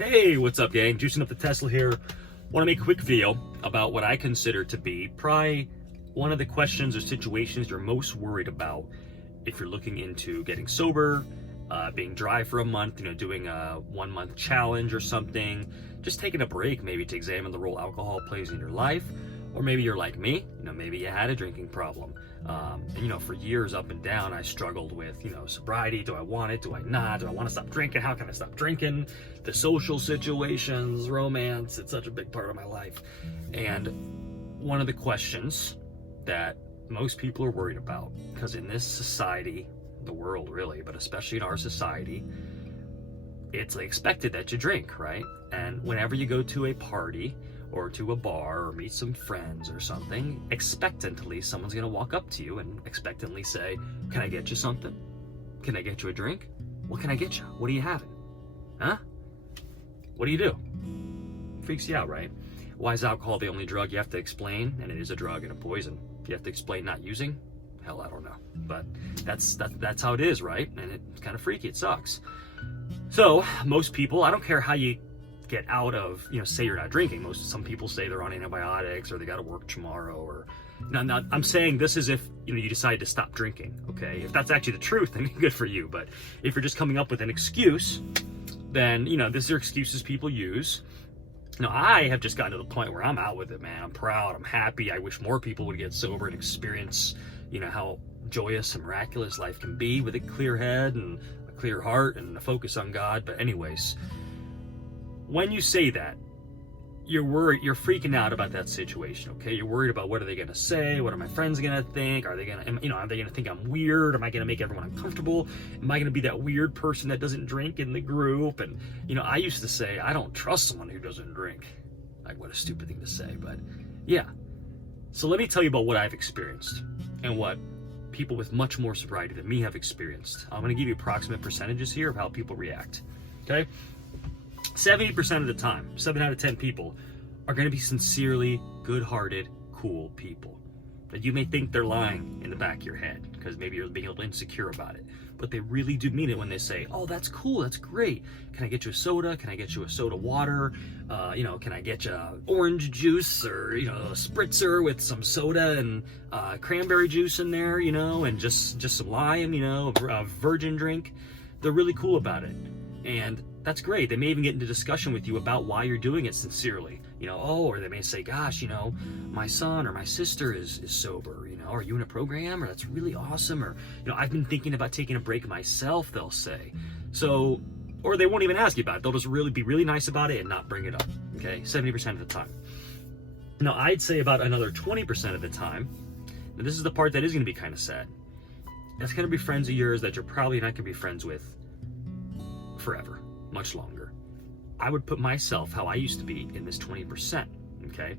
Hey, what's up, gang? Juicing up the Tesla here. Want to make a quick video about what I consider to be probably one of the questions or situations you're most worried about if you're looking into getting sober, being dry for a month, doing a 1 month challenge or something, just taking a break maybe to examine the role alcohol plays in your life. Or maybe you're like me, maybe you had a drinking problem. And for years up and down, I struggled with, sobriety. Do I want it? Do I not? Do I want to stop drinking? How can I stop drinking? The social situations, romance, it's such a big part of my life. And one of the questions that most people are worried about, because in this society, the world really, but especially in our society, it's expected that you drink, right? And whenever you go to a party or to a bar or meet some friends or something, expectantly someone's gonna walk up to you and expectantly say, "Can I get you something? Can I get you a drink? What can I get you? What are you having? Huh? What do you do?" Freaks you out, right? Why is alcohol the only drug you have to explain? And it is a drug and a poison. You have to explain not using? Hell, I don't know. But that's how it is, right? And it's kind of freaky, it sucks. So most people, I don't care how you get out of, say you're not drinking. Some people say they're on antibiotics or they got to work tomorrow. Or now I'm saying this is if you decide to stop drinking. Okay, if that's actually the truth, then good for you. But if you're just coming up with an excuse, then these are excuses people use. I have just gotten to the point where I'm out with it, man. I'm proud. I'm happy. I wish more people would get sober and experience, how joyous and miraculous life can be with a clear head and a clear heart and a focus on God. But anyways, when you say that, you're worried, you're freaking out about that situation, okay? You're worried about what are they gonna say? What are my friends gonna think? Are they gonna, are they gonna think I'm weird? Am I gonna make everyone uncomfortable? Am I gonna be that weird person that doesn't drink in the group? And, I used to say, I don't trust someone who doesn't drink. Like, what a stupid thing to say, but yeah. So let me tell you about what I've experienced and what people with much more sobriety than me have experienced. I'm gonna give you approximate percentages here of how people react, okay? 70% of the time, 7 out of 10 people are going to be sincerely good-hearted, cool people. That you may think they're lying in the back of your head because maybe you're being a little insecure about it. But they really do mean it when they say, "Oh, that's cool, that's great. Can I get you a soda? Can I get you a soda water? Can I get you orange juice or, a spritzer with some soda and cranberry juice in there, and just some lime, a virgin drink." They're really cool about it. And that's great. They may even get into discussion with you about why you're doing it sincerely. Or they may say, "Gosh, my son or my sister is sober. Are you in a program?" Or "That's really awesome." Or, "I've been thinking about taking a break myself," they'll say. So, or they won't even ask you about it. They'll just be really nice about it and not bring it up. Okay, 70% of the time. Now, I'd say about another 20% of the time, and this is the part that is going to be kind of sad. That's going to be friends of yours that you're probably not going to be friends with forever, much longer. I would put myself, how I used to be, in this 20%, okay?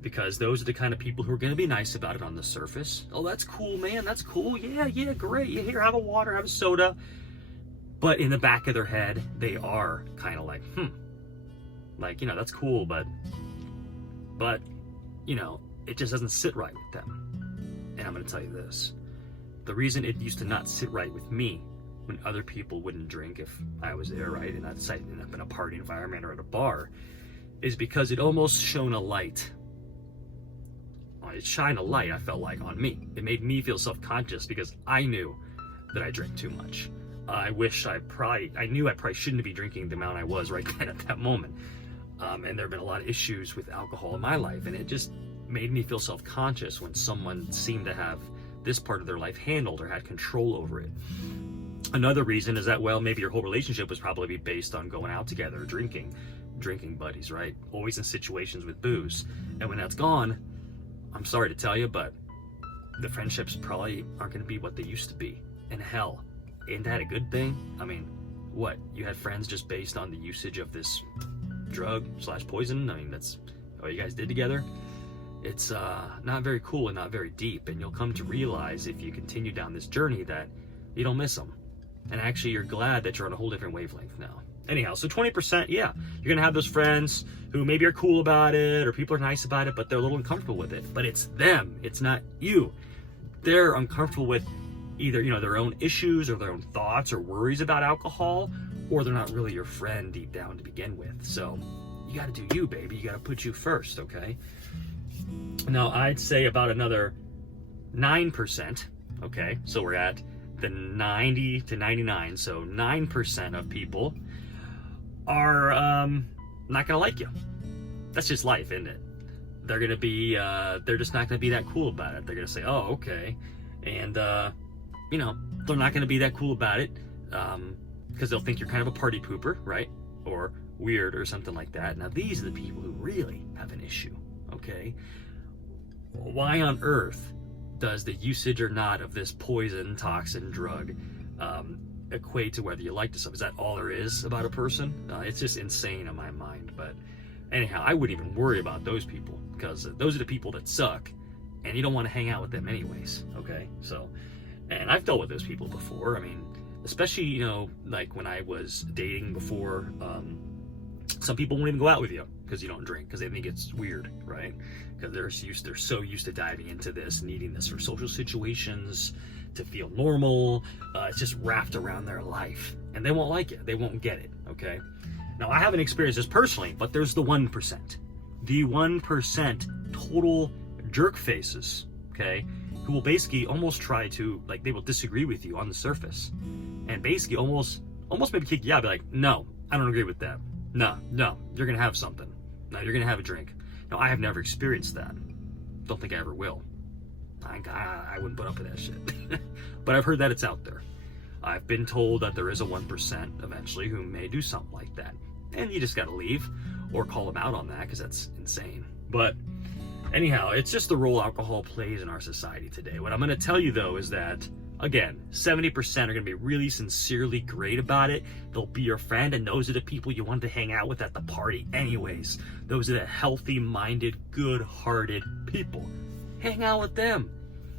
Because those are the kind of people who are going to be nice about it on the surface. "Oh, that's cool, man, that's cool, yeah, great, yeah, here, have a water, have a soda." But in the back of their head, they are kind of like, that's cool, but, it just doesn't sit right with them. And I'm going to tell you this. The reason it used to not sit right with me when other people wouldn't drink if I was there, right, and not setting up in a party environment or at a bar, is because it almost shone a light. It shined a light, I felt like, on me. It made me feel self-conscious because I knew that I drank too much. I knew I probably shouldn't be drinking the amount I was right then at that moment. And there have been a lot of issues with alcohol in my life, and it just made me feel self-conscious when someone seemed to have this part of their life handled or had control over it. Another reason is that, well, maybe your whole relationship was probably based on going out together, drinking buddies, right? Always in situations with booze. And when that's gone, I'm sorry to tell you, but the friendships probably aren't going to be what they used to be. And hell, ain't that a good thing? I mean, what? You had friends just based on the usage of this drug/poison? I mean, that's what you guys did together? It's not very cool and not very deep. And you'll come to realize if you continue down this journey that you don't miss them. And actually, you're glad that you're on a whole different wavelength now. Anyhow, so 20%, yeah, you're going to have those friends who maybe are cool about it or people are nice about it, but they're a little uncomfortable with it. But it's them. It's not you. They're uncomfortable with either, their own issues or their own thoughts or worries about alcohol, or they're not really your friend deep down to begin with. So you got to do you, baby. You got to put you first, okay? Now, I'd say about another 9%, okay? So we're at the 90 to 99. So 9% of people are not going to like you. That's just life, isn't it? They're going to be, they're just not going to be that cool about it. They're going to say, oh, okay. And, they're not going to be that cool about it because they'll think you're kind of a party pooper, right? Or weird or something like that. Now, these are the people who really have an issue, okay? Why on earth does the usage or not of this poison, toxin, drug equate to whether you like this stuff? Is that all there is about a person? It's just insane in my mind. But anyhow, I wouldn't even worry about those people because those are the people that suck, and you don't want to hang out with them anyways, okay? So, and I've dealt with those people before. I mean, especially, like when I was dating before, some people won't even go out with you because you don't drink, because they think it's weird, right? Because they're so used to diving into this, needing this for social situations, to feel normal. It's just wrapped around their life, and they won't like it. They won't get it, okay? Now, I haven't experienced this personally, but there's the 1%. The 1% total jerk faces, okay, who will basically almost try to, like, they will disagree with you on the surface, and basically almost maybe kick you out, be like, no, I don't agree with that. No, you're gonna have something. No, you're gonna have a drink. Now, I have never experienced that. Don't think I ever will. I wouldn't put up with that shit. But I've heard that it's out there. I've been told that there is a 1% eventually who may do something like that. And you just gotta leave or call them out on that, because that's insane. But anyhow, it's just the role alcohol plays in our society today. What I'm gonna tell you though is that, again, 70% are going to be really sincerely great about it. They'll be your friend, and those are the people you want to hang out with at the party anyways. Those are the healthy-minded, good-hearted people. Hang out with them,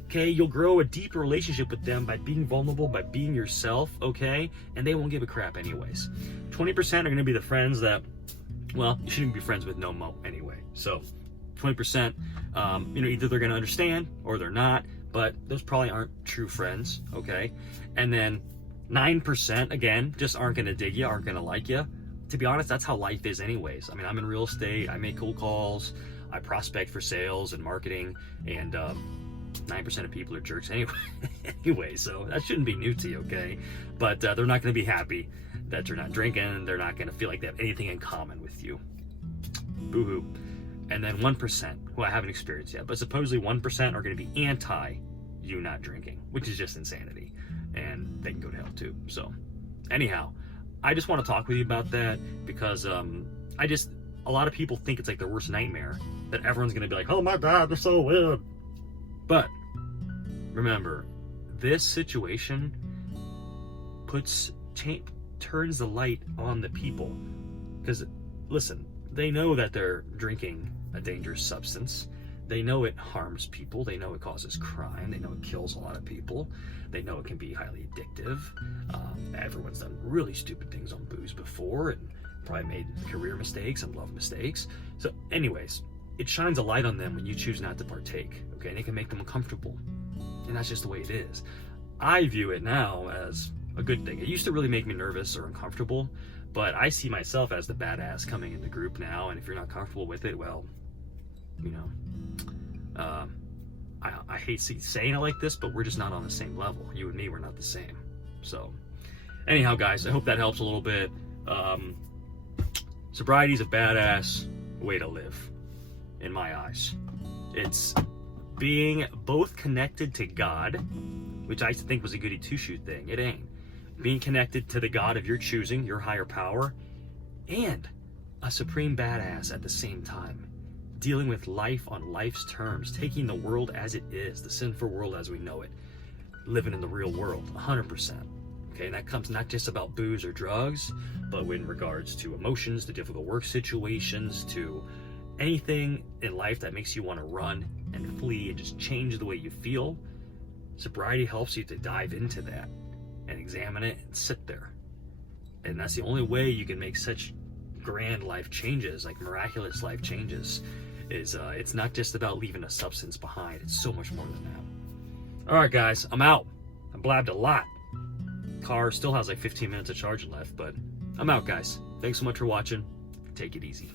okay? You'll grow a deep relationship with them by being vulnerable, by being yourself, okay? And they won't give a crap anyways. 20% are going to be the friends that, well, you shouldn't be friends with no mo anyway. So 20%, either they're going to understand or they're not. But those probably aren't true friends, okay? And then 9%, again, just aren't gonna dig you, aren't gonna like you. To be honest, that's how life is anyways. I mean, I'm in real estate, I make cold calls, I prospect for sales and marketing, and 9% of people are jerks anyway, so that shouldn't be new to you, okay? But they're not gonna be happy that you're not drinking, they're not gonna feel like they have anything in common with you. Boo-hoo. And then 1%, who I haven't experienced yet, but supposedly 1% are going to be anti you not drinking, which is just insanity, and they can go to hell too. So anyhow, I just want to talk with you about that because a lot of people think it's like their worst nightmare, that everyone's going to be like, oh my God, they're so weird. But remember, this situation turns the light on the people, because listen, they know that they're drinking a dangerous substance. They know it harms people. They know it causes crime. They know it kills a lot of people. They know it can be highly addictive. Everyone's done really stupid things on booze before and probably made career mistakes and love mistakes. So anyways, it shines a light on them when you choose not to partake, okay? And it can make them uncomfortable. And that's just the way it is. I view it now as a good thing. It used to really make me nervous or uncomfortable, but I see myself as the badass coming in the group now, and if you're not comfortable with it, well, I hate saying it like this, but we're just not on the same level. You and me, we're not the same. So, anyhow, guys, I hope that helps a little bit. Sobriety is a badass way to live, in my eyes. It's being both connected to God, which I used to think was a goody two-shoe thing. It ain't. Being connected to the God of your choosing, your higher power, and a supreme badass at the same time. Dealing with life on life's terms, taking the world as it is, the sinful world as we know it, living in the real world, 100%. Okay, and that comes not just about booze or drugs, but in regards to emotions, to difficult work situations, to anything in life that makes you want to run and flee and just change the way you feel. Sobriety helps you to dive into that and examine it and sit there. And that's the only way you can make such grand life changes, like miraculous life changes, is it's not just about leaving a substance behind. It's so much more than that. All right, guys, I'm out. I blabbed a lot. Car still has like 15 minutes of charging left, but I'm out, guys. Thanks so much for watching. Take it easy.